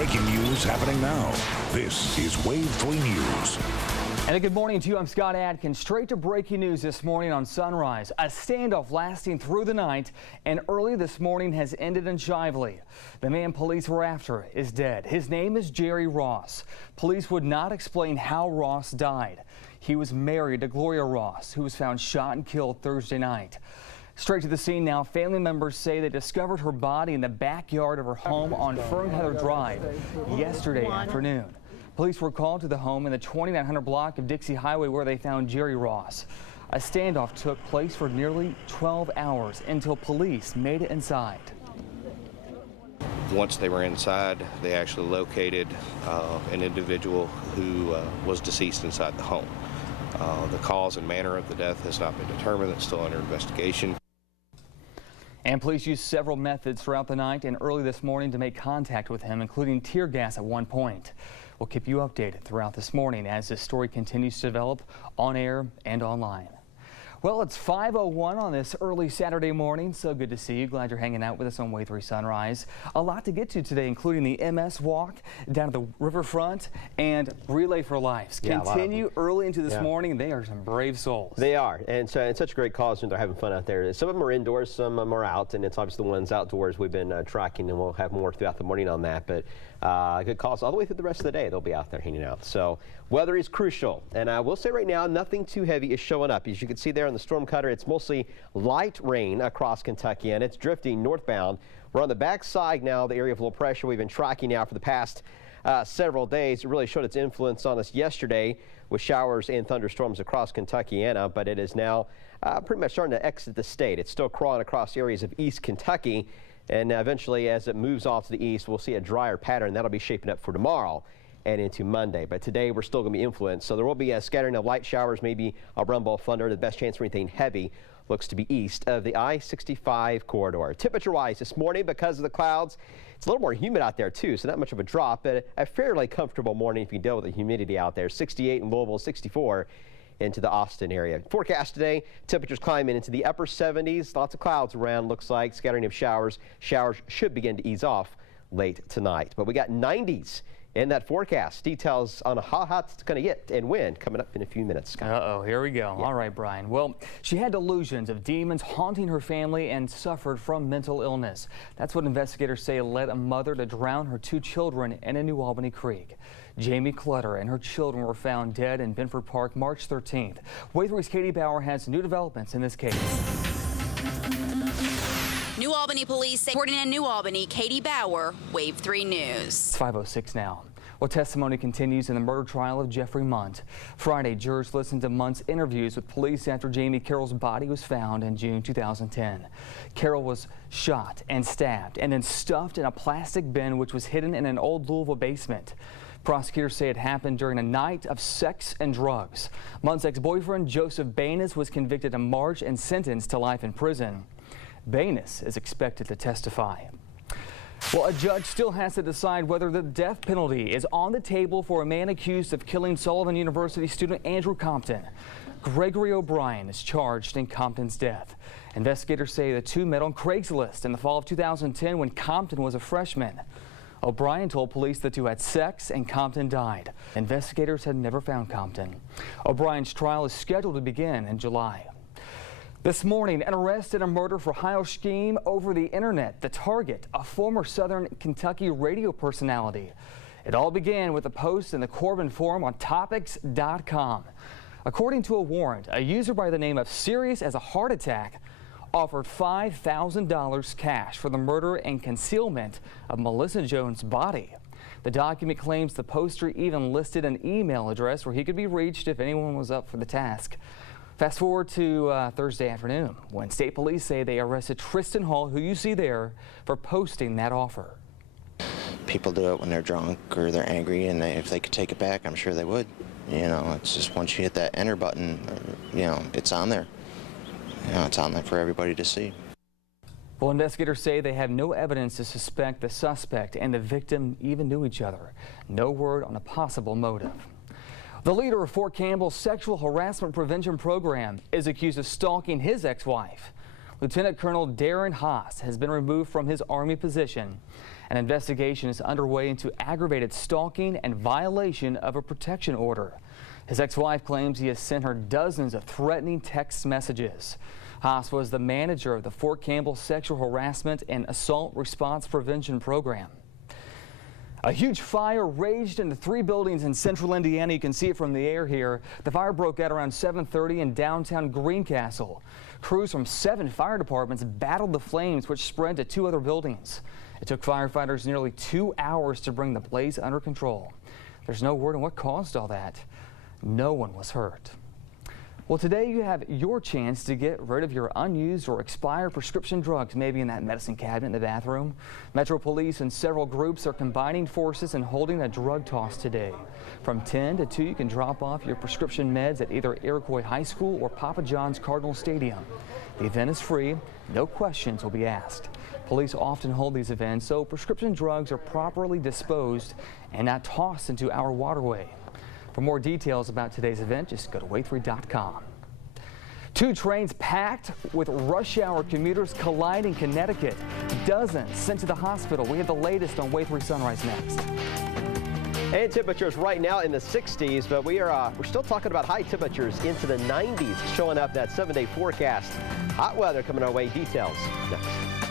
breaking news happening now. This is Wave 3 News. And a good morning to you. I'm Scott Adkins. Straight to breaking news this morning on Sunrise. A standoff lasting through the night and early this morning has ended in Shively. The man police were after is dead. His name is Jerry Ross. Police would not explain how Ross died. He was married to Gloria Ross, who was found shot and killed Thursday night. Straight to the scene now. Family members say they discovered her body in the backyard of her home on Fernheather Drive yesterday afternoon. Police were called to the home in the 2900 block of Dixie Highway where they found Jerry Ross. A standoff took place for nearly 12 hours until police made it inside. Once they were inside, they actually located an individual who was deceased inside the home. The cause and manner of the death has not been determined. It's still under investigation. And police used several methods throughout the night and early this morning to make contact with him, including tear gas at one point. We'll keep you updated throughout this morning as this story continues to develop on air and online. Well, it's 5:01 on this early Saturday morning. So good to see you. Glad you're hanging out with us on Wave 3 Sunrise. A lot to get to today, including the MS Walk down at the riverfront and Relay for Lives. Continue early into this morning. They are some brave souls. They are, and such a great cause, and they're having fun out there. Some of them are indoors, some of them are out, and it's obviously the ones outdoors we've been tracking, and we'll have more throughout the morning on that. But good cause all the way through the rest of the day. They'll be out there hanging out. So weather is crucial, and I will say right now, nothing too heavy is showing up. As you can see there on the storm cutter, it's mostly light rain across Kentucky, and it's drifting northbound. We're on the backside now, the area of low pressure we've been tracking now for the past several days. It really showed its influence on us yesterday with showers and thunderstorms across Kentuckiana, but it is now pretty much starting to exit the state. It's still crawling across areas of East Kentucky, and eventually as it moves off to the east, we'll see a drier pattern. That'll be shaping up for tomorrow and into Monday. But today we're still going to be influenced, so there will be a scattering of light showers, maybe a rumble of thunder. The best chance for anything heavy looks to be east of the I-65 corridor. Temperature-wise this morning, because of the clouds, it's a little more humid out there too, so not much of a drop, but a fairly comfortable morning if you deal with the humidity out there. 68 in Louisville, 64 into the Austin area. Forecast today, temperatures climbing into the upper 70s. Lots of clouds around, looks like. Scattering of showers. Showers should begin to ease off late tonight. But we got 90s in that forecast. Details on how hot it's going to get and when coming up in a few minutes. Uh-oh, here we go. Yeah. All right, Brian. Well, she had delusions of demons haunting her family and suffered from mental illness. That's what investigators say led a mother to drown her two children in a New Albany creek. Jamie Clutter and her children were found dead in Benford Park March 13th. Wave 3's Katie Bauer has new developments in this case. New Albany police reporting in New Albany, Katie Bauer, Wave 3 News. It's 5:06 now. Well, testimony continues in the murder trial of Jeffrey Munt. Friday, jurors listened to Munt's interviews with police after Jamie Carroll's body was found in June 2010. Carroll was shot and stabbed and then stuffed in a plastic bin which was hidden in an old Louisville basement. Prosecutors say it happened during a night of sex and drugs. Munt's ex-boyfriend, Joseph Banis, was convicted in March and sentenced to life in prison. Banis is expected to testify. Well, a judge still has to decide whether the death penalty is on the table for a man accused of killing Sullivan University student Andrew Compton. Gregory O'Brien is charged in Compton's death. Investigators say the two met on Craigslist in the fall of 2010 when Compton was a freshman. O'Brien told police the two had sex and Compton died. Investigators had never found Compton. O'Brien's trial is scheduled to begin in July. This morning, an arrest in a murder for hire scheme over the internet. The target, a former Southern Kentucky radio personality. It all began with a post in the Corbin Forum on Topics.com. According to a warrant, a user by the name of Serious as a Heart Attack offered $5,000 cash for the murder and concealment of Melissa Jones' body. The document claims the poster even listed an email address where he could be reached if anyone was up for the task. Fast forward to Thursday afternoon when state police say they arrested Tristan Hall, who you see there, for posting that offer. People do it when they're drunk or they're angry, and if they could take it back, I'm sure they would. You know, it's just once you hit that enter button, you know, it's on there. You know, it's on there for everybody to see. Well, investigators say they have no evidence to suspect the suspect and the victim even knew each other. No word on a possible motive. The leader of Fort Campbell's sexual harassment prevention program is accused of stalking his ex-wife. Lieutenant Colonel Darren Haas has been removed from his Army position An investigation is underway into aggravated stalking and violation of a protection order. His ex-wife claims he has sent her dozens of threatening text messages. Haas was the manager of the Fort Campbell Sexual Harassment and Assault Response Prevention Program. A huge fire raged into 3 buildings in central Indiana. You can see it from the air here. The fire broke out around 7:30 in downtown Greencastle. Crews from 7 fire departments battled the flames, which spread to 2 other buildings. It took firefighters nearly 2 hours to bring the blaze under control. There's no word on what caused all that. No one was hurt. Well, today you have your chance to get rid of your unused or expired prescription drugs, maybe in that medicine cabinet in the bathroom. Metro Police and several groups are combining forces and holding a drug toss today. From 10 to 2, you can drop off your prescription meds at either Iroquois High School or Papa John's Cardinal Stadium. The event is free. No questions will be asked. Police often hold these events so prescription drugs are properly disposed and not tossed into our waterway. For more details about today's event, just go to wave3.com. 2 trains packed with rush hour commuters collide in Connecticut. Dozens sent to the hospital. We have the latest on Wave 3 Sunrise next. And temperatures right now in the 60s, but we're still talking about high temperatures into the 90s, showing up that 7-day forecast. Hot weather coming our way. Details next.